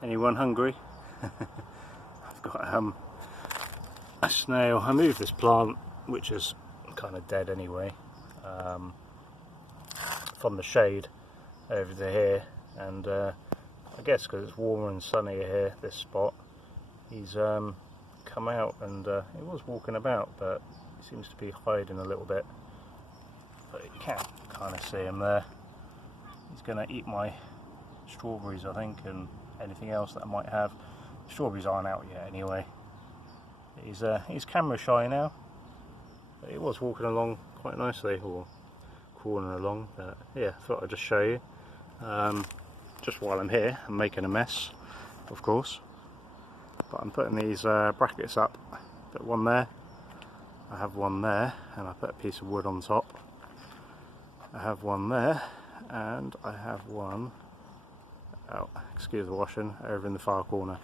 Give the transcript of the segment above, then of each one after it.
Anyone hungry? I've got a snail. I moved this plant, which is kind of dead anyway, from the shade over to here, and I guess because it's warmer and sunnier here, this spot, he's come out and he was walking about, but he seems to be hiding a little bit. But you can kind of see him there. He's going to eat my strawberries, I think, and anything else that I might have. Strawberries aren't out yet anyway. He's camera shy now, but he was walking along quite nicely, or crawling along. But yeah, thought I'd just show you. Just while I'm here, I'm making a mess, of course. But I'm putting these brackets up. Put one there, I have one there, and I put a piece of wood on top. I have one there, and I have one, oh, excuse the washing, over in the far corner.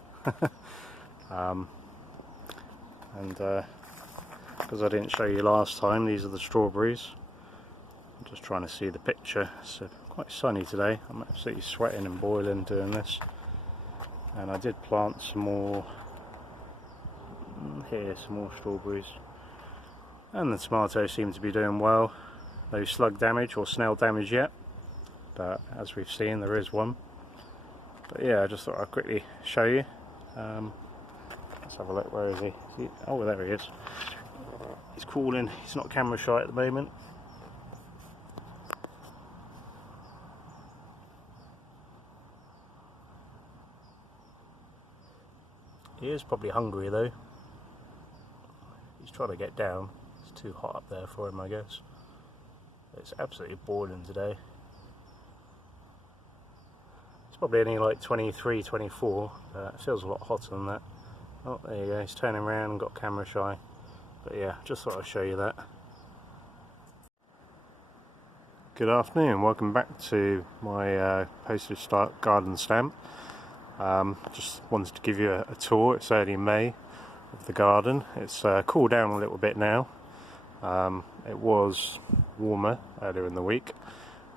Because I didn't show you last time, these are the strawberries. I'm just trying to see the picture. It's quite sunny today. I'm absolutely sweating and boiling doing this. And I did plant some more here, some more strawberries. And the tomatoes seem to be doing well. No slug damage or snail damage yet, but as we've seen, there is one. But yeah, I just thought I'd quickly show you. Let's have a look. Where is he? Oh, there he is. He's crawling. He's not camera shy at the moment. He is probably hungry though. He's trying to get down. It's too hot up there for him, I guess. It's absolutely boiling today. It's probably only like 23, 24, but it feels a lot hotter than that. Oh, there you go, he's turning around and got camera shy. But yeah, just thought I'd show you that. Good afternoon, welcome back to my Postage Start garden stamp. Just wanted to give you a tour. It's early May of the garden. It's cooled down a little bit now. It was warmer earlier in the week,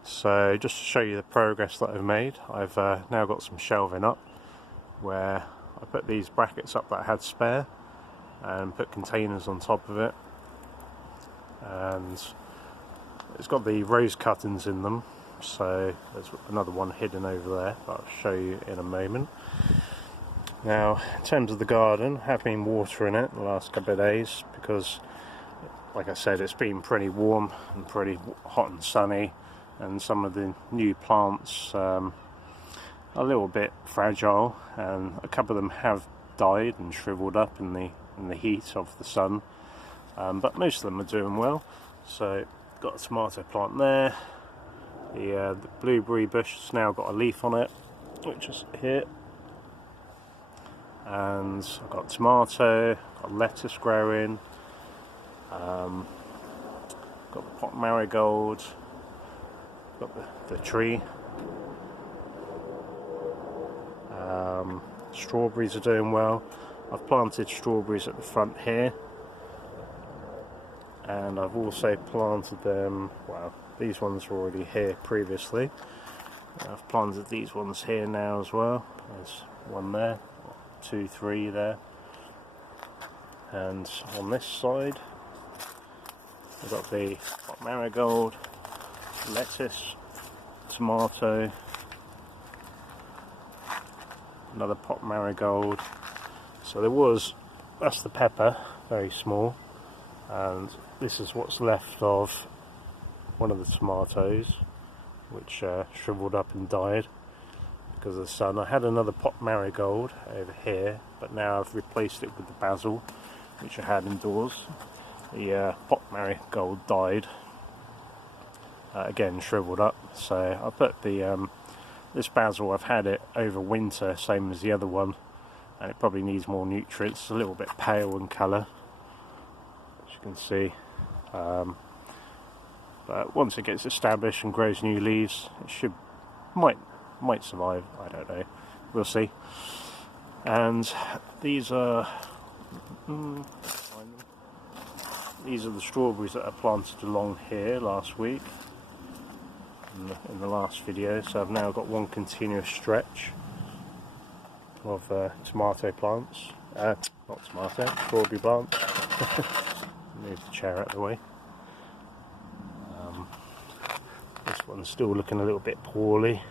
so just to show you the progress that I've made, I've now got some shelving up where I put these brackets up that I had spare and put containers on top of it, and it's got the rose cuttings in them, so there's another one hidden over there that I'll show you in a moment. Now, in terms of the garden, I have been watering it the last couple of days because, like I said, it's been pretty warm and pretty hot and sunny, and some of the new plants are a little bit fragile, and a couple of them have died and shriveled up in the heat of the sun, but most of them are doing well. So got a tomato plant there. The blueberry bush has now got a leaf on it, which is here, and I've got tomato, got lettuce growing. Got the pot marigold, got the tree. Strawberries are doing well. I've planted strawberries at the front here, and I've also planted them, well, these ones were already here previously. I've planted these ones here now as well. There's one there, 2, 3 there, and on this side I've got the pot marigold, lettuce, tomato, another pot marigold. So that's the pepper, very small, and this is what's left of one of the tomatoes, which shriveled up and died because of the sun. I had another pot marigold over here, but now I've replaced it with the basil, which I had indoors. The pot marigold died, again shriveled up, so I put the this basil, I've had it over winter, same as the other one, and it probably needs more nutrients. It's a little bit pale in colour, as you can see, but once it gets established and grows new leaves, it might survive. I don't know, we'll see. And these are the strawberries that I planted along here last week in the last video. So I've now got one continuous stretch, of tomato plants, not tomato, strawberry plants. Move the chair out of the way. This one's still looking a little bit poorly,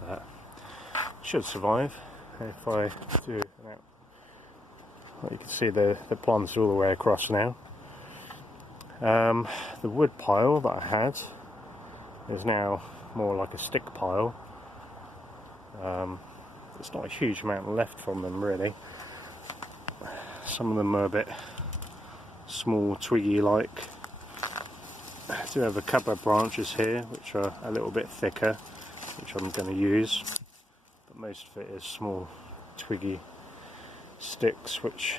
but should survive if I do it. Well, you can see the plants all the way across now. The wood pile that I had is now more like a stick pile. There's not a huge amount left from them really. Some of them are a bit small, twiggy like. I do have a couple of branches here which are a little bit thicker, which I'm going to use, but most of it is small, twiggy sticks, which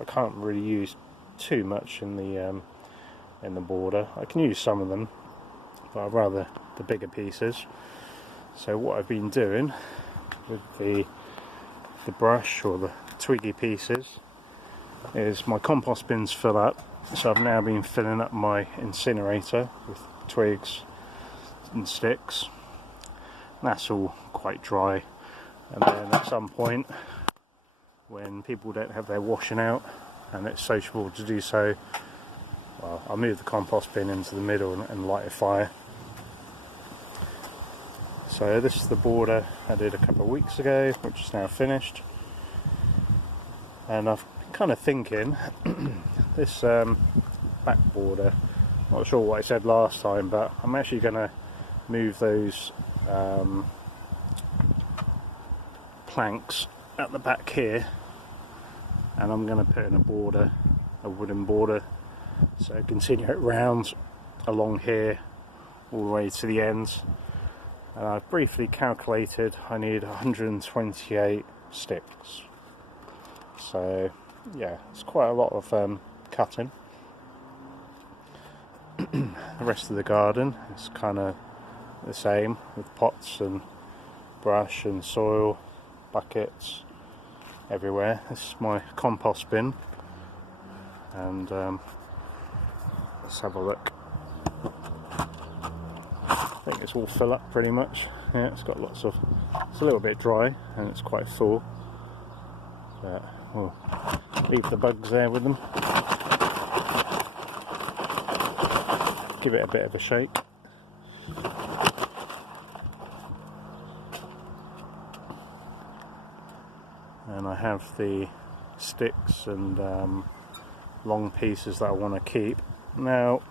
I can't really use too much in the border. I can use some of them, but I'd rather the bigger pieces. So what I've been doing with the brush or the twiggy pieces is my compost bins fill up, so I've now been filling up my incinerator with twigs and sticks. And that's all quite dry, and then at some point when people don't have their washing out and it's sociable to do so, well, I'll move the compost bin into the middle and light a fire. So this is the border I did a couple of weeks ago, which is now finished. And I've been kind of thinking, this back border, not sure what I said last time, but I'm actually going to move those planks at the back here, and I'm going to put in a border, a wooden border, so continue it round along here all the way to the ends. And I've briefly calculated I need 128 sticks, so yeah, it's quite a lot of cutting. The rest of the garden is kind of the same, with pots and brush and soil, buckets everywhere. This is my compost bin, and let's have a look. I think it's all full up pretty much. Yeah, it's got lots of, it's a little bit dry and it's quite full, but we'll leave the bugs there with them. Give it a bit of a shake. And I have the sticks and long pieces that I want to keep. Now,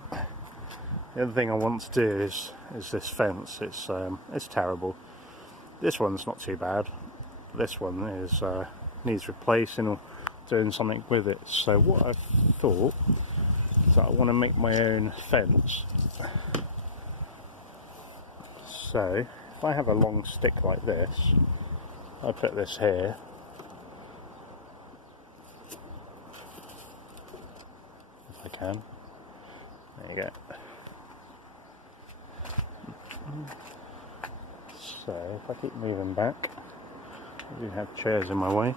the other thing I want to do is this fence. It's terrible. This one's not too bad. This one is needs replacing or doing something with it. So what I've thought is that I want to make my own fence. So if I have a long stick like this, I put this here. If I can. There you go. So if I keep moving back, I do have chairs in my way.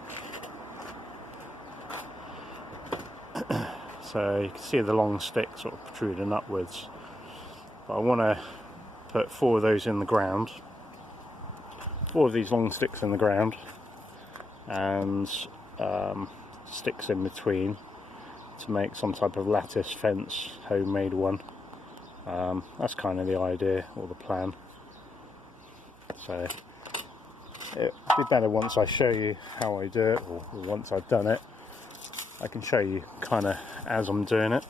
So you can see the long stick sort of protruding upwards. But I want to put 4 of those in the ground. 4 of these long sticks in the ground, and sticks in between to make some type of lattice fence, homemade one. That's kind of the idea or the plan. So it'd be better once I show you how I do it, or once I've done it. I can show you kind of as I'm doing it,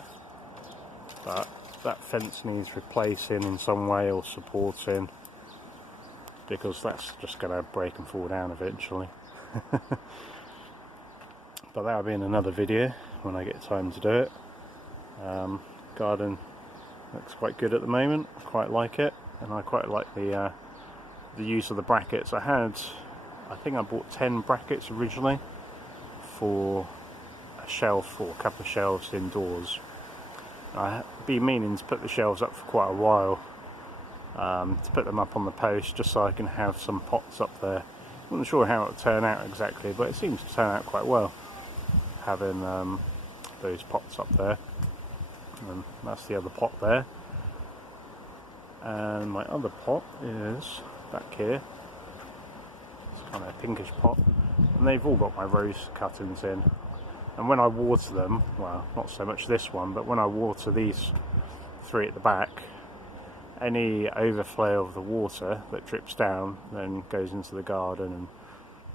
but that fence needs replacing in some way or supporting, because that's just going to break and fall down eventually. But that'll be in another video when I get time to do it. Garden looks quite good at the moment. I quite like it, and I quite like the use of the brackets. I think I bought 10 brackets originally for a shelf or a couple of shelves indoors. I've been meaning to put the shelves up for quite a while, to put them up on the post just so I can have some pots up there. Wasn't sure how it would turn out exactly, but it seems to turn out quite well, having those pots up there. And that's the other pot there, and my other pot is back here. on a pinkish pot, and they've all got my rose cuttings in. And when I water them, well, not so much this one, but when I water these 3 at the back, any overflow of the water that drips down then goes into the garden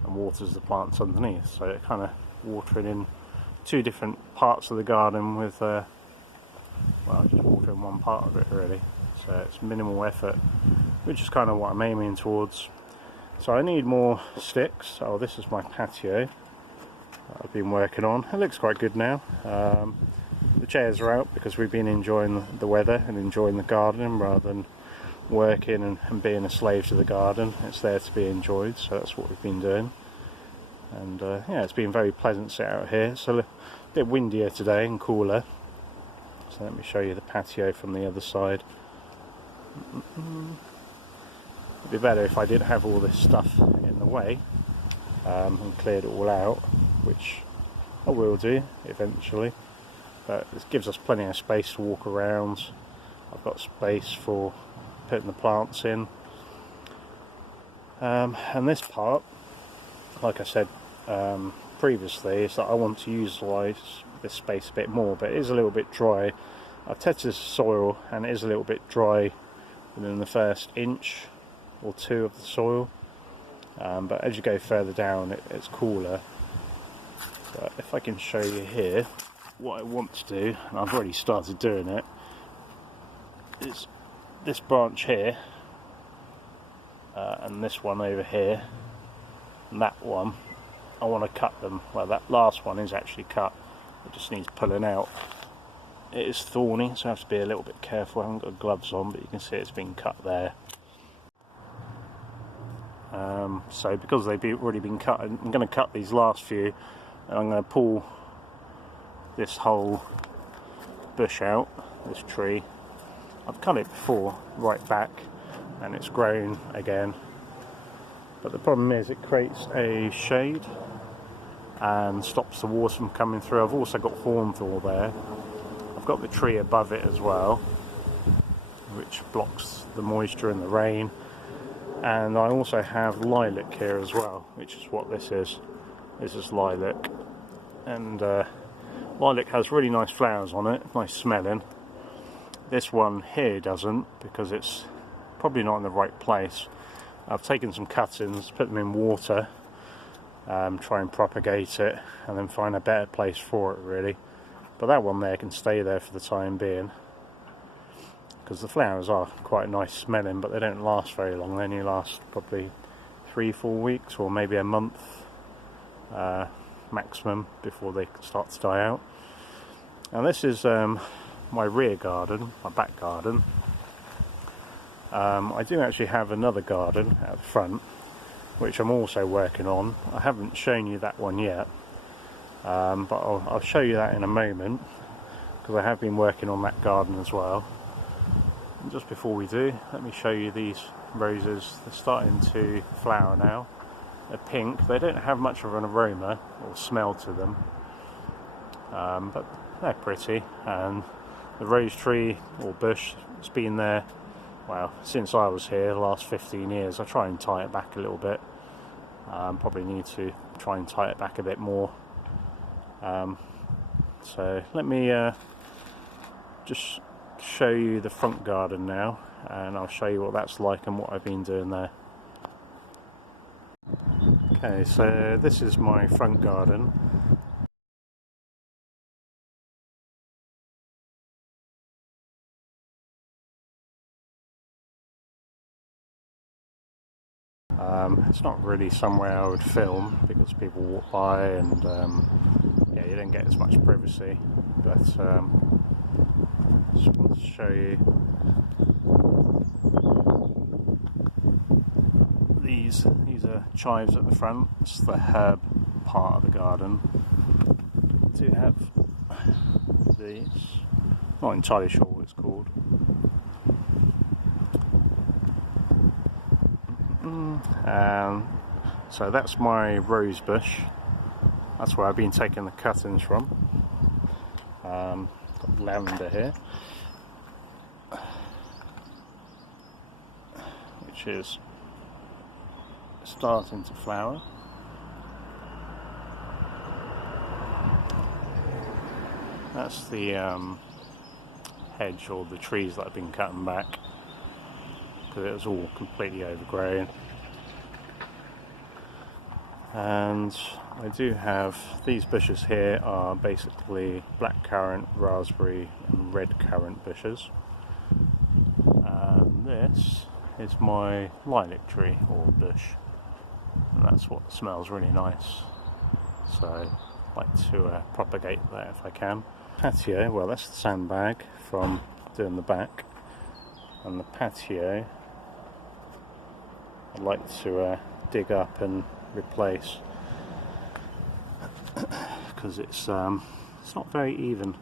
and waters the plants underneath. So it kind of watering in 2 different parts of the garden with, well, just watering one part of it really. So it's minimal effort, which is kind of what I'm aiming towards. So I need more sticks. Oh, this is my patio that I've been working on. It looks quite good now. The chairs are out because we've been enjoying the weather and enjoying the garden rather than working and being a slave to the garden. It's there to be enjoyed, so that's what we've been doing. And yeah, it's been very pleasant to sit out here. It's a bit windier today and cooler. So let me show you the patio from the other side. It'd be better if I didn't have all this stuff in the way and cleared it all out, which I will do eventually. But this gives us plenty of space to walk around. I've got space for putting the plants in. And this part, like I said previously, is that I want to utilise this space a bit more, but it is a little bit dry. I've tested the soil and it is a little bit dry within the first inch or 2 of the soil, but as you go further down it's cooler. But if I can show you here what I want to do, and I've already started doing it, is this branch here and this one over here and that one. I want to cut them. Well, that last one is actually cut, it just needs pulling out. It is thorny, so I have to be a little bit careful. I haven't got gloves on, but you can see it's been cut there. So because they've already been cut, I'm going to cut these last few, and I'm going to pull this whole bush out, this tree. I've cut it before, right back, and it's grown again. But the problem is it creates a shade and stops the water from coming through. I've also got hornthorn there. I've got the tree above it as well, which blocks the moisture and the rain. And I also have lilac here as well, which is what this is. This is lilac. And lilac has really nice flowers on it, nice smelling. This one here doesn't, because it's probably not in the right place. I've taken some cuttings, put them in water, try and propagate it, and then find a better place for it really. But that one there can stay there for the time being, because the flowers are quite nice smelling, but they don't last very long. They only last probably 3-4 weeks, or maybe a month maximum before they start to die out. And this is my rear garden, my back garden. I do actually have another garden at the front, which I'm also working on. I haven't shown you that one yet, but I'll show you that in a moment, because I have been working on that garden as well. And just before we do, let me show you these roses. They're starting to flower now. They're pink. They don't have much of an aroma or smell to them, but they're pretty. And the rose tree or bush has been there, well, since I was here, the last 15 years. I try and tie it back a little bit. Probably need to try and tie it back a bit more. So let me just show you the front garden now, and I'll show you what that's like and what I've been doing there. Okay, so this is my front garden. It's not really somewhere I would film, because people walk by and yeah, you don't get as much privacy, but just want to show you these are chives at the front. It's the herb part of the garden. I do have these, not entirely sure what it's called. So that's my rose bush. That's where I've been taking the cuttings from. Got lavender here, which is, it's starting to flower. That's the hedge, or the trees that I've been cutting back because it was all completely overgrown. And I do have these bushes here are basically blackcurrant, raspberry and red currant bushes. And this is my lilac tree or bush, and that's what smells really nice, so I'd like to propagate that if I can. Patio, well, that's the sandbag from doing the back, and the patio I'd like to dig up and replace because it's not very even.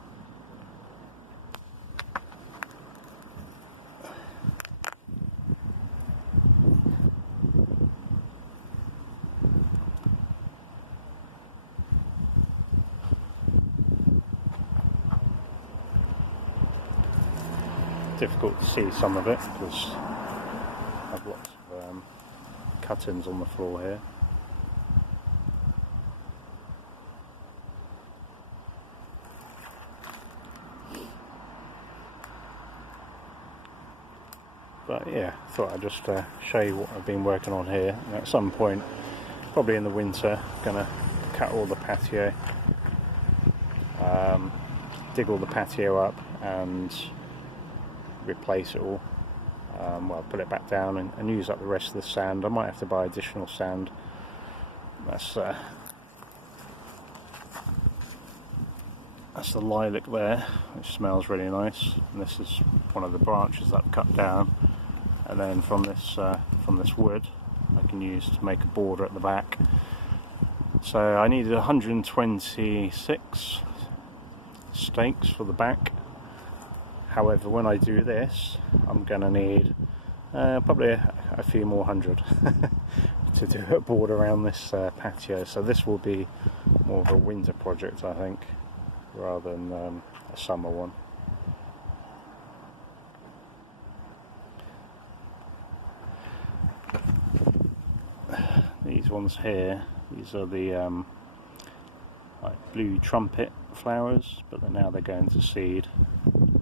Difficult to see some of it because I've lots of cut-ins on the floor here. But yeah, I thought I'd just show you what I've been working on here. And at some point, probably in the winter, gonna cut all the patio, dig all the patio up and replace it all. Well, put it back down and use up the rest of the sand. I might have to buy additional sand. That's the lilac there, which smells really nice. And this is one of the branches that I've cut down. And then from this wood, I can use to make a border at the back. So I needed 126 stakes for the back. However, when I do this, I'm going to need probably a few more hundred to do a border around this patio. So this will be more of a winter project, I think, rather than a summer one. These ones here, these are the like blue trumpet flowers, but now they're going to seed.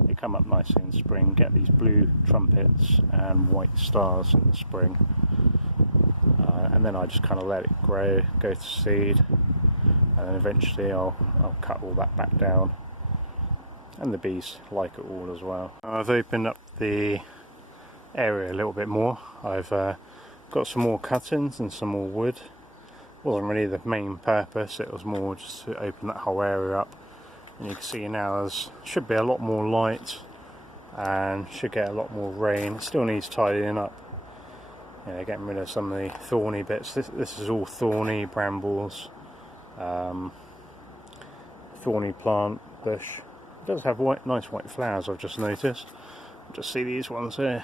They come up nicely in spring, get these blue trumpets and white stars in the spring, and then I just kind of let it grow, go to seed, and then eventually I'll cut all that back down, and the bees like it all as well. I've opened up the area a little bit more. I've got some more cut-ins and some more wood. Wasn't really the main purpose, it was more just to open that whole area up. And you can see now there's should be a lot more light and should get a lot more rain. It still needs tidying up. You know, getting rid of some of the thorny bits. This is all thorny brambles, thorny plant bush. It does have nice white flowers, I've just noticed. Just see these ones here.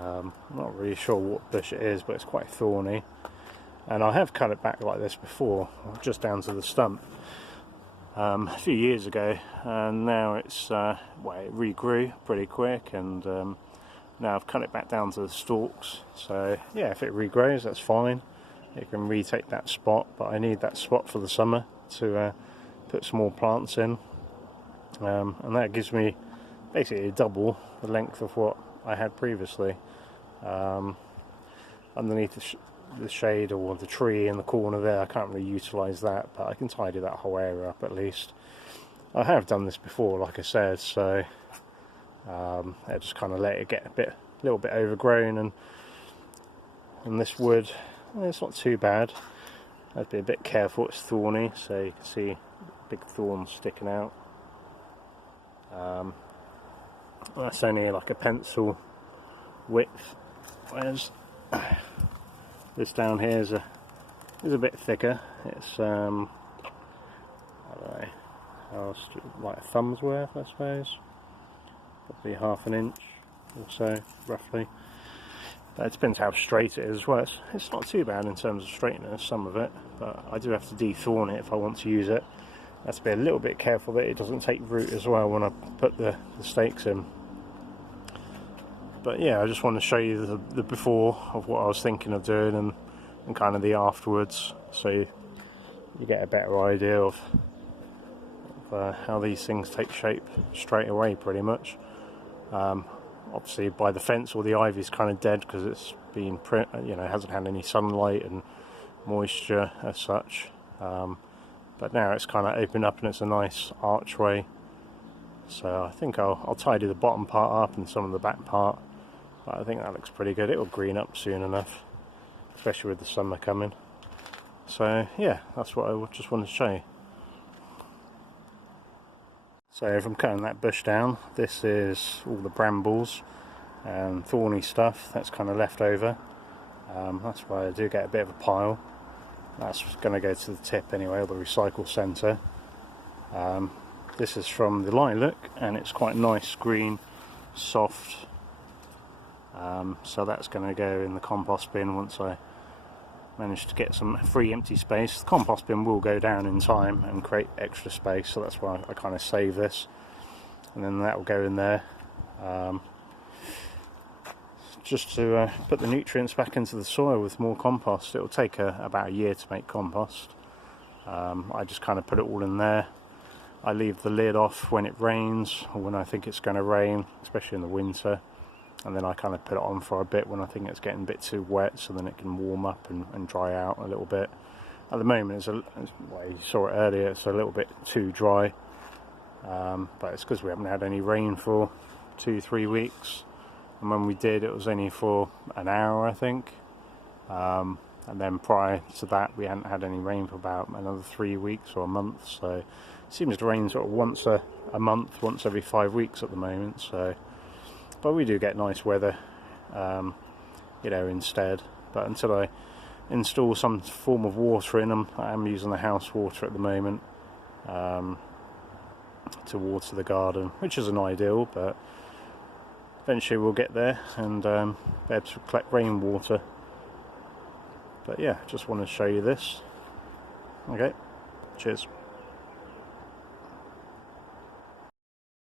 I'm not really sure what bush it is, but it's quite thorny. And I have cut it back like this before, just down to the stump, a few years ago, and now it's well, it regrew pretty quick, and now I've cut it back down to the stalks. So yeah, if it regrows, that's fine. It can retake that spot, but I need that spot for the summer to put some more plants in, and that gives me basically double the length of what I had previously. Underneath the shade or the tree in the corner there, I can't really utilise that, but I can tidy that whole area up at least. I have done this before, like I said, so I just kind of let it get a little bit overgrown, and this wood, it's not too bad. I have to be a bit careful, it's thorny, so you can see big thorns sticking out. That's only like a pencil width, whereas this down here is a bit thicker. It's I don't know, like a thumb's worth, I suppose. Probably half an inch or so, roughly. But it depends how straight it is as well. It's not too bad in terms of straightness, some of it, but I do have to de-thorn it if I want to use it. I have to be a little bit careful that it doesn't take root as well when I put the stakes in. But yeah, I just want to show you the before of what I was thinking of doing, and kind of the afterwards, so you get a better idea of how these things take shape straight away, pretty much. Obviously by the fence, all the ivy's kind of dead because it's been, hasn't had any sunlight and moisture as such. But now it's kind of opened up and it's a nice archway. So I think I'll tidy the bottom part up and some of the back part. But I think that looks pretty good. It will green up soon enough, especially with the summer coming. So yeah, that's what I just wanted to show you. So if I'm cutting that bush down, this is all the brambles and thorny stuff that's kind of left over. That's why I do get a bit of a pile. That's going to go to the tip anyway, or the recycle centre. This is from the lilac, and it's quite nice, green, soft. So that's going to go in the compost bin once I manage to get some free empty space. The compost bin will go down in time and create extra space, so that's why I kind of save this, and then that will go in there, just to put the nutrients back into the soil with more compost. It will take about a year to make compost. I just kind of put it all in there. I leave the lid off when it rains, or when I think it's going to rain, especially in the winter. And then I kind of put it on for a bit when I think it's getting a bit too wet, so then it can warm up and dry out a little bit. At the moment, well, you saw it earlier, it's a little bit too dry, but it's because we haven't had any rain for 2-3 weeks, and when we did, it was only for an hour, I think, and then prior to that we hadn't had any rain for about another 3 weeks or a month. So it seems to rain sort of once a month, once every 5 weeks at the moment. So, but we do get nice weather, instead. But until I install some form of water in them, I am using the house water at the moment to water the garden, which isn't ideal, but eventually we'll get there and be able to collect rainwater. But yeah, just want to show you this. Okay, cheers.